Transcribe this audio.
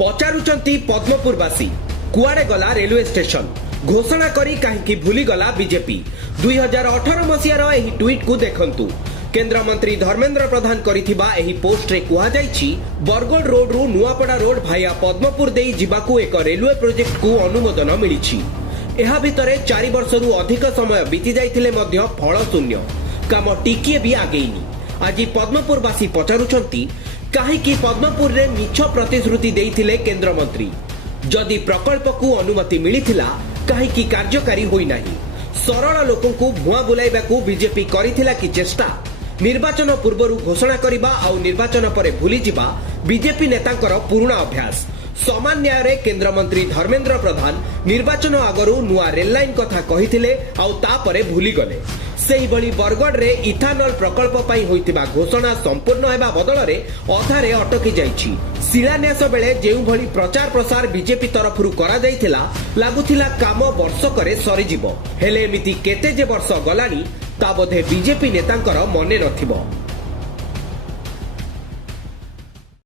पचारुचंती पद्मपुरवासी कुआड़े गला railway station घोषणा करी कहीं भूली गला बीजेपी 2018 मसीहार एही ट्वीट को देखंतु। केंद्र मंत्री धर्मेंद्र प्रधान करिथिबा एही पोस्ट रे कुहा जायछि बरगड़ रोड रु नुआपड़ा रोड भाया पद्मपुर देई जिबाकू एक रेलवे प्रोजेक्ट को अनुमोदन मिलिछि। एहा भितरे 4 वर्षरू अधिक समय बीती जाइथिले मध्य फल शून्य, काम टिकिए भी आगेइनी। आज पद्मपुरवासी पचारुचंती कहीं पद्मपुर रे मिछ प्रतिश्रुति देइथिले केंद्र मंत्री, जदि प्रकल्प को अनुमति मिलिथिला कहीं कार्यकारी होई नाही। सरल लोकों को भुआ बुलाइबाकू बीजेपी करिथिला कि चेष्टा। निर्वाचन पूर्व घोषणा करबा आउ निर्वाचन पर भूली जिबा बीजेपी नेतांकर पुराना अभ्यास। समान न्याय केंद्र मंत्री धर्मेंद्र प्रधान निर्वाचन आगरू नुआ रेल लाइन कथा कहिथिले आउ तापरे भूली गले। सेही बळी बरगड़ रे इथानल प्रकल्प पई होइतिबा घोषणा संपूर्ण हेबा बदलरे अधारे अटकी जाइछि। शिलान्यास बेले जेउ भली प्रचार प्रसार बीजेपी तरफरु करा जाइथिला लागुथिला काम वर्षकरे सरी जिवो, हेले एमिति केते जे वर्ष गलानी ता बोधे बीजेपी नेतांकर मने नथिबो।